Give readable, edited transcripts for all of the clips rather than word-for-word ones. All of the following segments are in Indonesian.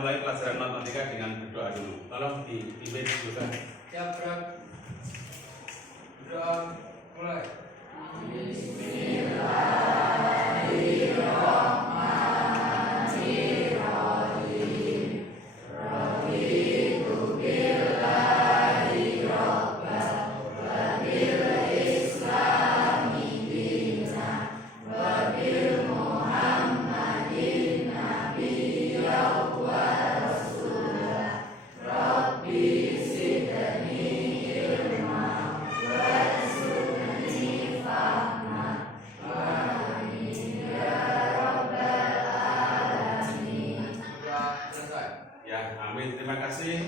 mulai pelajaran matematika dengan berdoa dulu. Tolong dipimpin juga. Ya, Bro. Berdoa mulai. Bismillahirrahmanirrahim. Raditu billahi rabban wa bil islami dinan wa bil muhammadin nabiyyan wa rasulah. Rabbi zidni ilma warzuqni fahma. Amin ya rabbal alamin. Ya, selesai. Ya, amin. Terima kasih.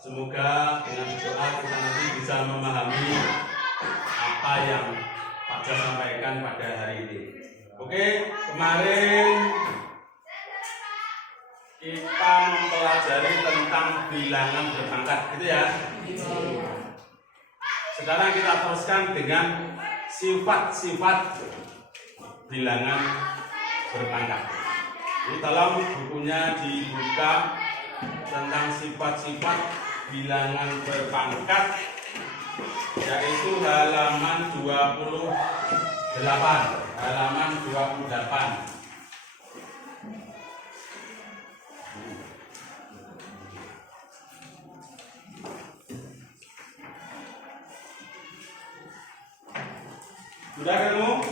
Semoga dengan doa kita nanti bisa memahami apa yang Pak Jas sampaikan pada hari ini. Oke, kemarin kita mempelajari tentang bilangan berpangkat, gitu ya. Sekarang kita teruskan dengan sifat-sifat bilangan berpangkat. Jadi tolong bukunya dibuka tentang sifat-sifat bilangan berpangkat, yaitu halaman 28. Halaman 28. Sudah ketemu?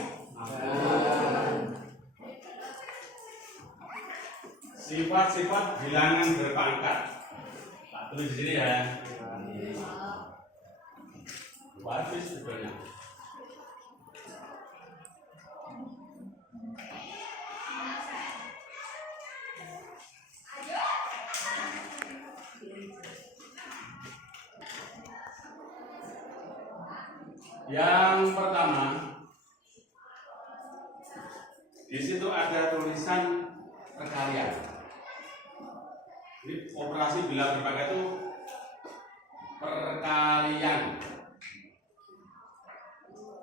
Sifat-sifat bilangan berpangkat. Tak tulis di sini ya. Habis sebetulnya. Yang pertama, di situ ada tulisan perkalian. Ini operasi bilangan berpangkat itu perkalian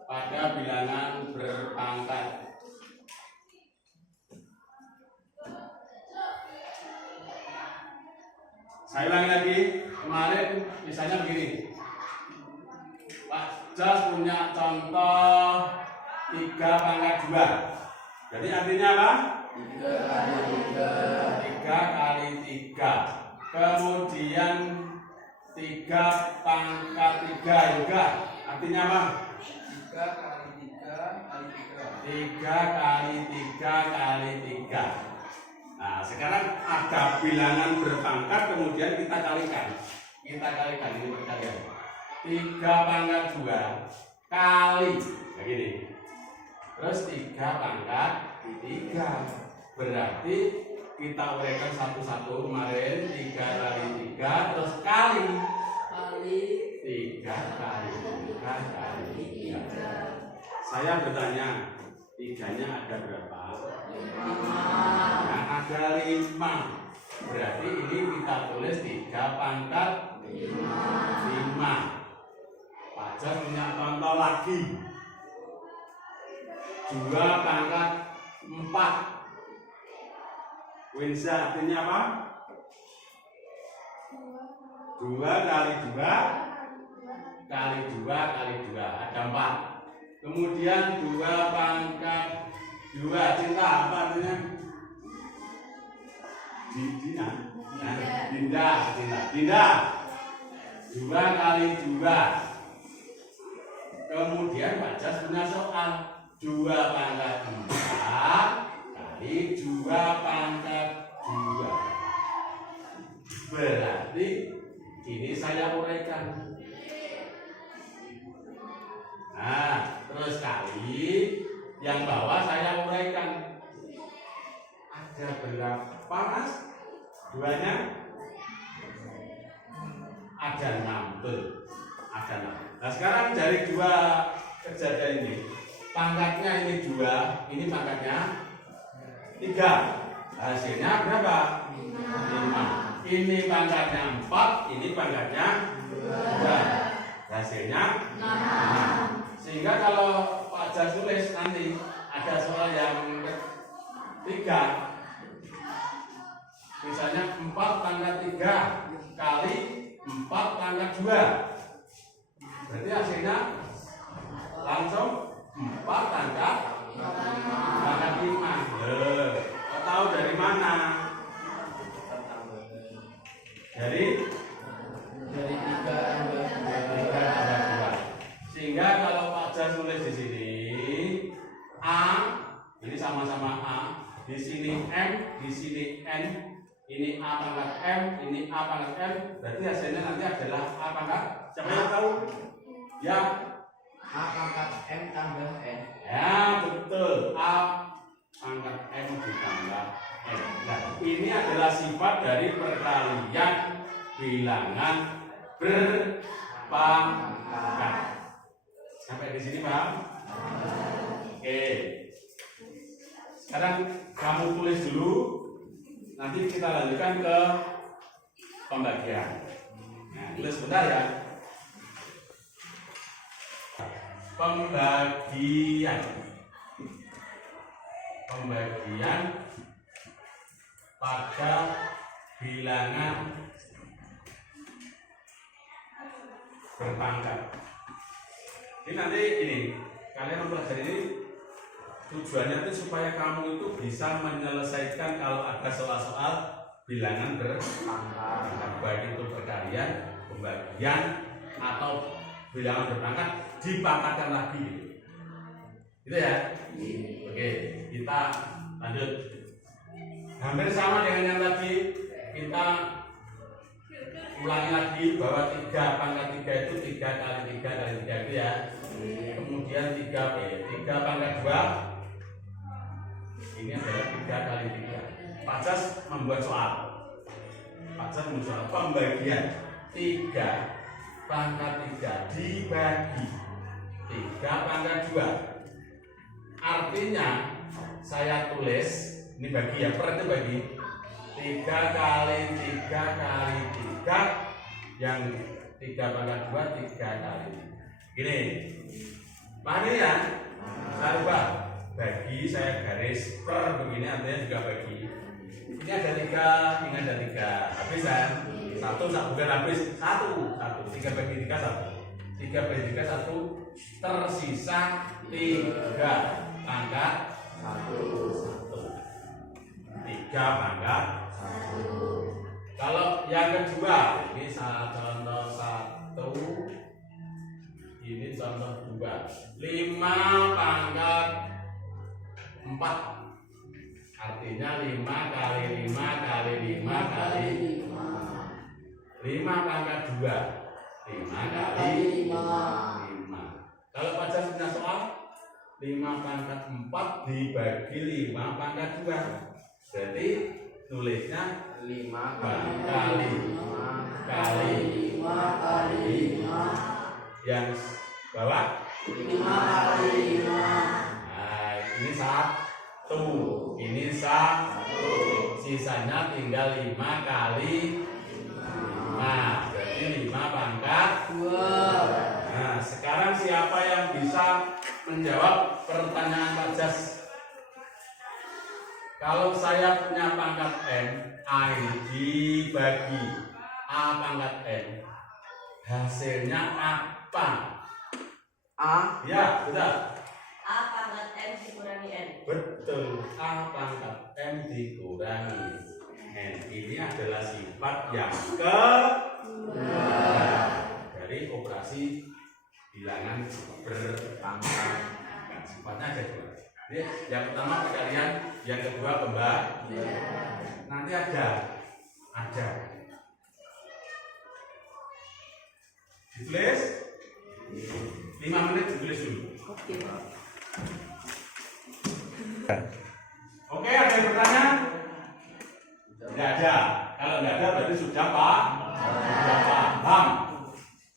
pada bilangan berpangkat. Saya ulangi lagi, kemarin misalnya begini. Pak Jas punya contoh 3 pangkat 2. Jadi artinya apa? 3 kali 3. Kemudian 3 pangkat 3 juga. Artinya apa? 3 kali 3 kali 3. 3 kali 3 kali 3. Nah, sekarang ada bilangan berpangkat, kemudian kita kalikan. Kita kalikan ini perkalian. 3 pangkat 2 kali begini. Terus 3 pangkat 3. Berarti kita uraikan satu-satu kemarin. 3 kali 3 terus kali 3 kali 3 kali 3. Saya bertanya, 3-nya ada berapa? 5. Nah, ada 5. Berarti ini kita tulis 3 pangkat 5. Pak Jas punya contoh lagi 2 pangkat 4. Winsa artinya apa? 2 kali 2 kali 2 kali 2 ada 4. Kemudian 2 pangkat 2 cinta apa artinya? Dinda. Dinda 2 kali 2. Kemudian Pak Jas punya soal 2 pangkat 4 kali 2 pangkat 2. Berarti ini saya uraikan. Nah, terus kali yang bawah saya uraikan. Ada berapa, Mas? 2-nya? Ada 6, betul. Ada 6. Nah, sekarang dari 2 kejadian ini, pangkatnya ini 2, ini pangkatnya 3. Hasilnya berapa? 5. Ini pangkatnya 4, ini pangkatnya 2. Hasilnya 6. Sehingga kalau Pak Jas tulis nanti ada soal yang 3, Misalnya 4 pangkat 3 kali 4 pangkat 2. Berarti hasilnya langsung 4 pangkat 5. Kau tahu dari mana? Dari 3 tambah 2. Sehingga kalau Pak Jas nulis di sini A, ini sama-sama A, di sini M, di sini N, ini A pangkat M, ini A pangkat M, berarti hasilnya nanti adalah A pangkat. Siapa yang tahu? Ya. A pangkat M tambah N. Ya betul, A pangkat M ditambah N. Nah, ini adalah sifat dari perkalian bilangan berpangkat. Sampai di sini paham? Oke. Sekarang kamu tulis dulu, nanti kita lanjutkan ke pembagian. Nah, tulis sebentar ya. Pembagian pada bilangan berpangkat. Ini nanti ini kalian mempelajari ini tujuannya itu supaya kamu itu bisa menyelesaikan kalau ada soal-soal bilangan berpangkat, baik itu perkalian, pembagian atau bilangan berpangkat dipangkatkan lagi. Gitu ya. Oke, kita lanjut. Hampir sama dengan yang tadi, kita ulangi lagi bahwa 3 pangkat 3 itu 3 kali 3 kali 3 itu ya. Kemudian 3B, 3 pangkat 2 ini adalah 3 kali 3. Pak Jas membuat soal. Pembagian 3 pangkat 3 dibagi 3 pangkat 2. Artinya saya tulis ini bagi ya, per itu bagi 3 kali 3 kali 3 yang 3 pangkat 2 3 kali. Gini. Paham ya? Saya ubah bagi, saya garis per begini, artinya juga bagi. Ini ada 3, ini ada 3. Habis kan? 1 bukan habis, 1. 3 bagi 3 1. 3 bagi 3 1. Tersisa 3 pangkat 1. 3 pangkat 1. Kalau yang kedua, ini contoh 1, ini contoh 2. 5 pangkat 4. Artinya 5 kali 5 kali 5 kali 5 pangkat 2. 5 kali 5. Kalau Pak Jas punya soal 5 pangkat 4 dibagi 5 pangkat 2. Berarti tulisnya 5 kali 5 kali 5 kali 5. Yang bawah 5 kali 5. Nah, ini 1. Ini 1. Sisanya tinggal 5 kali 5. Berarti 5 pangkat 2. Nah, sekarang siapa yang bisa menjawab pertanyaan Pak Jas? Kalau saya punya pangkat N, A dibagi A pangkat N, hasilnya apa? A? Ya, betul. A pangkat M dikurangi N. Betul, A pangkat M dikurangi N. Ini adalah sifat yang kedua dari operasi bilangan berpangkat. Sifatnya ada 2. Jadi yang pertama perkalian, yang kedua pembagian. Nanti ada ditulis 5 menit, ditulis dulu. Oke, ada yang bertanya? Tidak ada. Kalau tidak ada berarti sudah paham.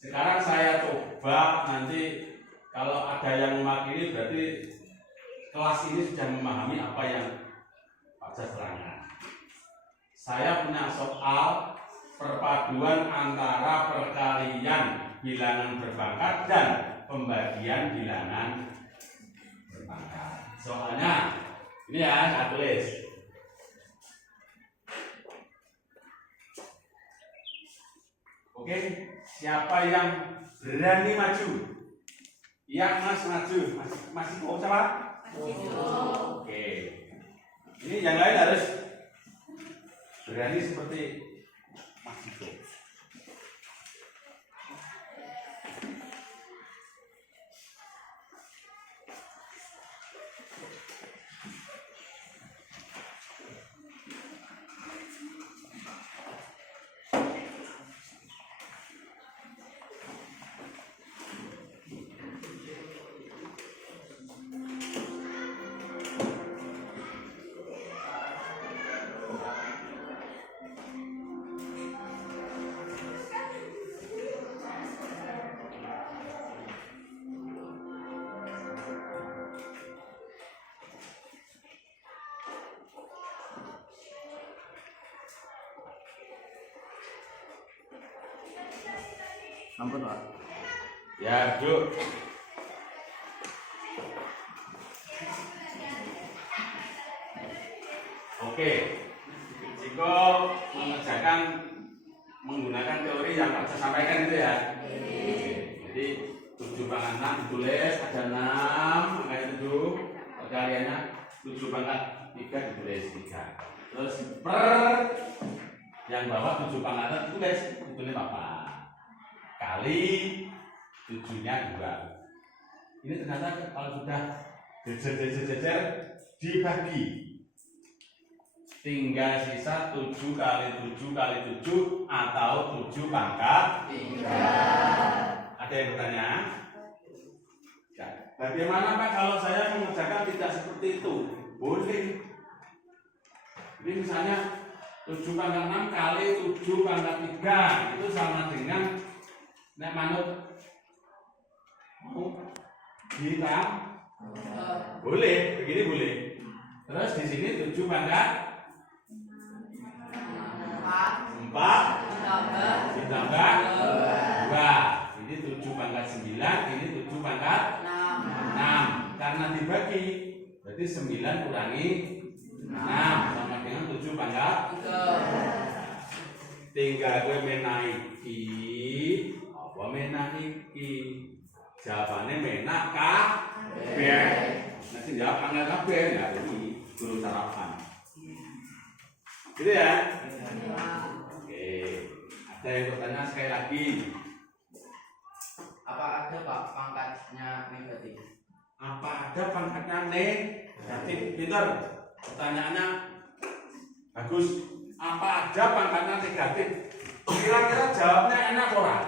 Sekarang saya coba nanti kalau ada yang mewakili berarti kelas ini sudah memahami apa yang Pak Jas terangkan. Saya punya soal perpaduan antara perkalian bilangan berpangkat dan pembagian bilangan berpangkat. Soalnya ini ya, saya tulis. Oke, siapa yang berani maju? Iya, Mas maju. Masih mau siapa? Oke. Ini yang lain harus berani seperti Mas Iko. Ampun, Pak. Ya, duduk. Oke, Jiko mengerjakan menggunakan teori yang Pak saya sampaikan itu ya. Jadi 7 pangkat 6 ditulis, ada 6, angka 7, perkaliannya 7 pangkat 3 ditulis 3. Terus per yang bawah 7 pangkat ditulis apa? Kali 7-nya 2. Ini ternyata kalau sudah jejer dibagi, tinggal sisa 7 kali 7 kali 7 atau 7 pangkat 3. Ada yang bertanya? Ya. Bagaimana Pak kalau saya mengerjakan tidak seperti itu? Boleh. Ini misalnya 7 pangkat 6 kali 7 pangkat 3 itu sama dengan nek manut mau ditang boleh, begini boleh. Terus di sini 7 pangkat 4 ditambah 2. Ini 7 pangkat 9, ini 7 pangkat 6. Karena dibagi, berarti 9 kurangi 6 sama dengan 7 pangkat 3. Tinggal gue menaiki apa menaiki? Jawabannya menak kabeh. Nanti jawab pangkat kabeh ya ini guru sarapan. Gitu ya? Oke. Ada yang bertanya sekali lagi. Apa ada Pak pangkatnya negatif? Apa ada pangkatnya negatif? Pintar. Pertanyaannya bagus. Apa ada pangkatnya negatif? Kira-kira jawabnya enak ora?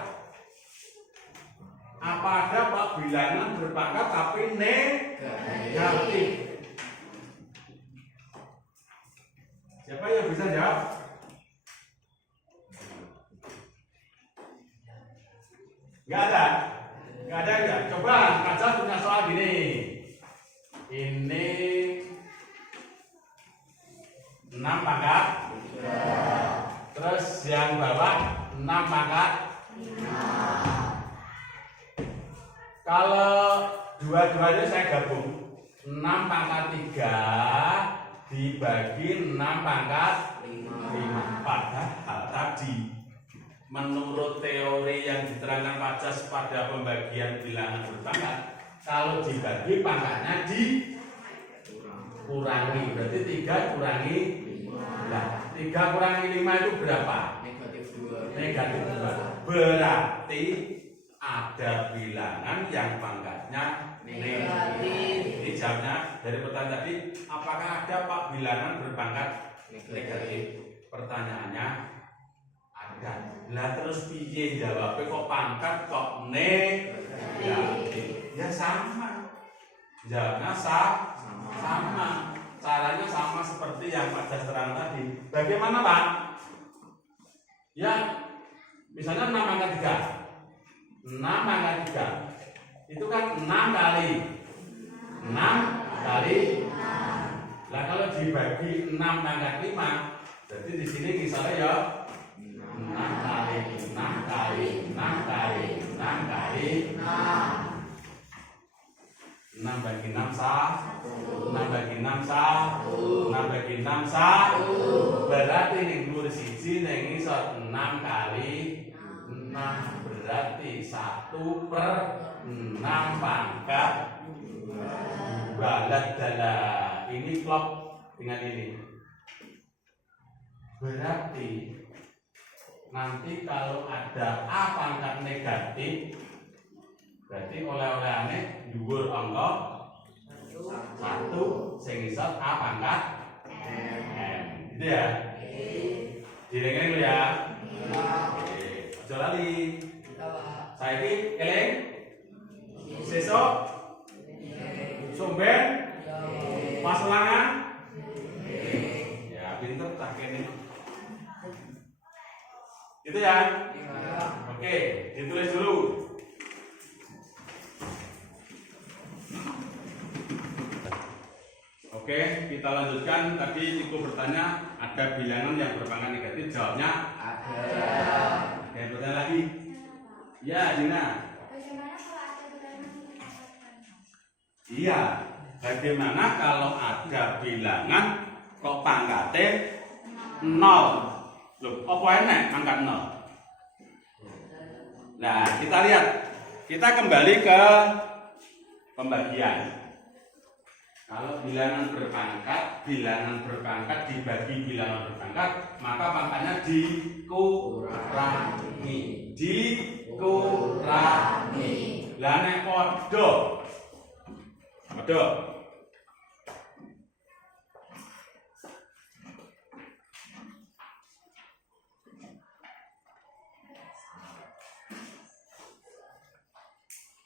Apa ada Pak bilangan berpangkat tapi negatif? Siapa yang bisa jawab? Enggak ada? Enggak ada ya? Coba kaca punya soal gini. Ini 6 pangkat. Terus yang bawah 6 pangkat. Kalau dua-duanya saya gabung 6 pangkat 3 dibagi 6 pangkat 5. Padahal tadi menurut teori yang diterangkan Pak Jas pada pembagian bilangan berpangkat, kalau dibagi pangkatnya dikurangi, berarti 3 kurangi 5. 3 kurangi 5 itu berapa? Negatif 2. Negatif 2. Berarti ada bilangan yang pangkatnya negatif. Ini jawabnya dari pertanyaan tadi, apakah ada Pak bilangan berpangkat negatif? Pertanyaannya ada. Lah terus piye jawabnya kok pangkat kok negatif? Ya sama. Jawabnya sama. Caranya sama seperti yang Pak Jas terang tadi. Bagaimana Pak? Ya, misalnya 6 pangkat 3. 6 pangkat 3 itu kan 6 kali 6 kali. Lah kalau dibagi 6 pangkat 5, berarti di sini misalnya ya 6 kali 6 kali 6 kali 6 kali 6 bagi 6 sah 6 bagi 6 sah 6 bagi 6 sah. Berarti ning dhuwur siji ning ngisor 6 kali 6 Nah, berarti 1/6 pangkat 2. Adalah ini klop dengan ini. Berarti nanti kalau ada A pangkat negatif, berarti oleh-olehane dhuwur angka 1 sing isor A pangkat M. Gitu ya? Direngeng dulu ya. Ojo lali. Saiki eling. Sesuk somben pas ulangan. Ya, pinter tak kene. Gitu ya? Oke, ditulis dulu. Oke, kita lanjutkan. Tadi Ciko bertanya, ada bilangan yang berpangkat negatif, jawabnya Ada. ada yang bertanya lagi? Ya, Dina. Bagaimana kalau ada bilangan yang didapatkan? Iya, bagaimana kalau ada bilangan kok pangkatnya 0? Loh, apa enak angka 0? Nah, kita lihat. Kita kembali ke pembagian. Kalau bilangan berpangkat dibagi bilangan berpangkat, maka pangkatnya dikurangi. Dikurangi. Lah nek padha. Padha.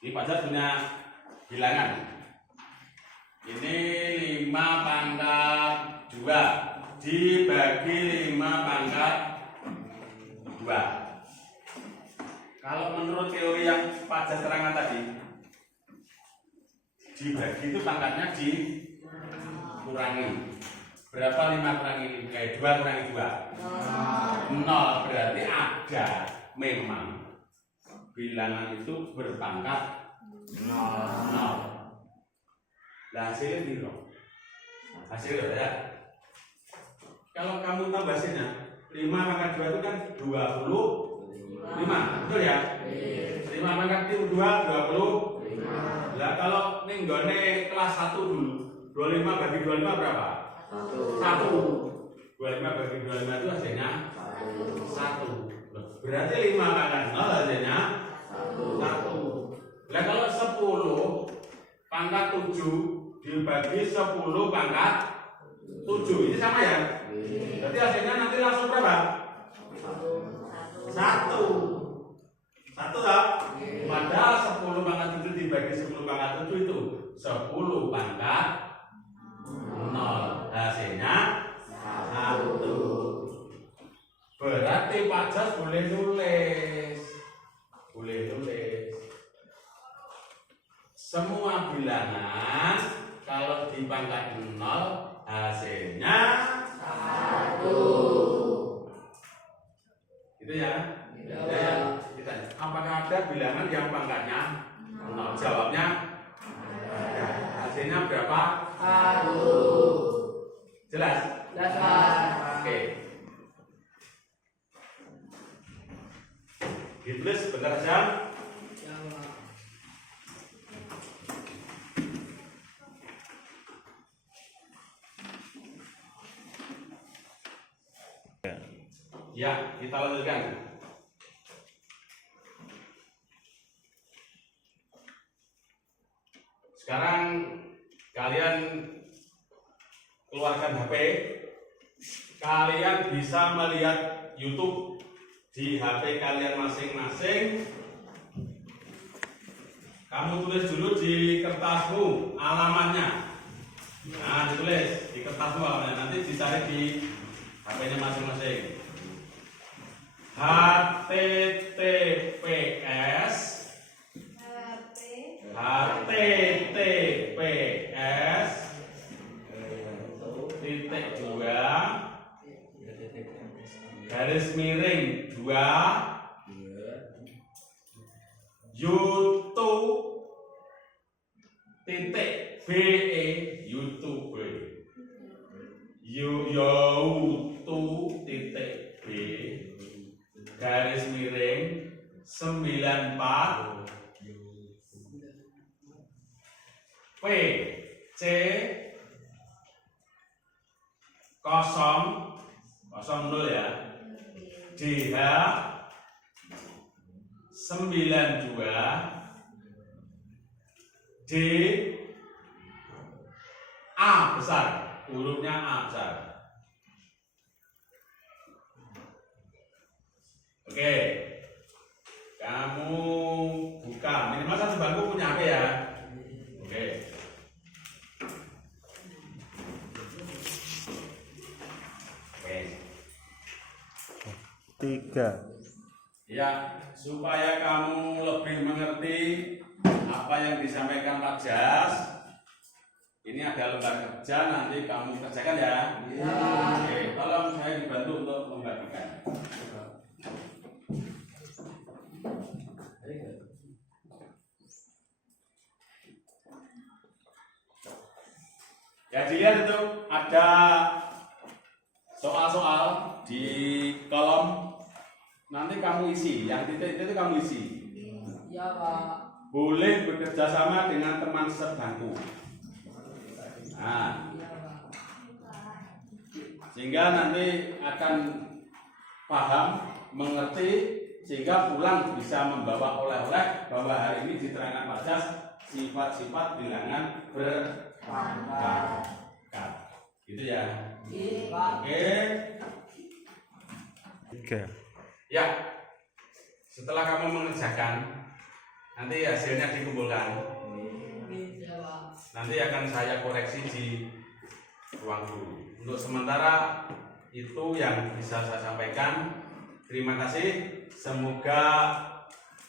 Ini Pak Zat punya bilangan. Ini 5 pangkat 2 dibagi 5 pangkat 2. Kalau menurut teori yang Pak Zat terangkan tadi, dibagi itu pangkatnya dikurangi. Berapa 5 kurangi 2 kurangi 2? 0. Berarti ada memang bilangan itu berpangkat 0. Nah, hasilnya biro. Hasilnya ya. Kalau kamu tambah hasilnya 5 pangkat 2 itu kan 25. Betul ya? 5 pangkat 2 25. Lah kalau ning nggone kelas 1 dulu, 25 bagi 25 berapa? 1. 25 bagi 25 itu hasilnya 1. Berarti 5 pangkat 0 hasilnya 1. Lah kalau 10 pangkat 7 dibagi 10 pangkat 7, ini sama ya? Berarti hasilnya nanti langsung berapa? 1. 1 tak? Padahal 10 pangkat 7 dibagi 10 pangkat 7 itu 10 pangkat 0. Hasilnya 1. Berarti Pak Jas boleh nulis. Semua bilangan kalau dipangkat 0 hasilnya 1. Gitu ya? Ya. Kita, apakah ada bilangan yang pangkatnya 0? Jawabnya ada. Hasilnya berapa? 1. Jelas? Jelas. Oke. Ditulis sebentar saja. Ya, kita lanjutkan. Sekarang kalian keluarkan HP. Kalian bisa melihat YouTube di HP kalian masing-masing. Kamu tulis dulu di kertasmu alamatnya. Nah, ditulis di kertasmu alamatnya. Nanti dicari di HP-nya masing-masing. HTTPS titik 2 garis miring 2 YouTube titik BE YouTube YouTube titik B garis miring P C 0 0 ya. DH 92 D A besar, hurufnya A besar. Oke, kamu buka minimal satu bangku punya HP ya. Oke. Oke. 3. Ya, supaya kamu lebih mengerti apa yang disampaikan Pak Jas, ini ada lembar kerja, nanti kamu kerjakan ya. Oke, tolong saya dibantu untuk membagikan. Ya, dilihat itu ada soal-soal di kolom. Nanti kamu isi, yang titik itu kamu isi. Iya Pak. Boleh bekerja sama dengan teman sebangku. Nah, sehingga nanti akan paham, mengerti, sehingga pulang bisa membawa oleh-oleh bahwa hari ini diterangkan Pak Jas sifat-sifat bilangan berpangkat. Gitu ya. Oke. 3. Ya, setelah kamu mengerjakan, nanti hasilnya dikumpulkan. Nanti akan saya koreksi di ruang guru. Untuk sementara itu yang bisa saya sampaikan. Terima kasih. Semoga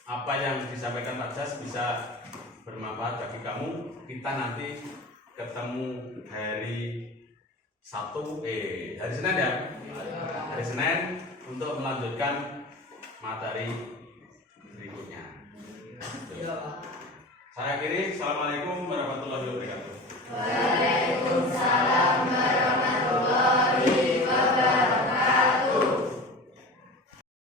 apa yang disampaikan Pak Jas bisa bermanfaat bagi kamu. Kita nanti ketemu hari hari Senin ya. Hari Senin untuk melanjutkan materi berikutnya. Saya akhiri. Assalamualaikum warahmatullahi wabarakatuh. Waalaikumsalam.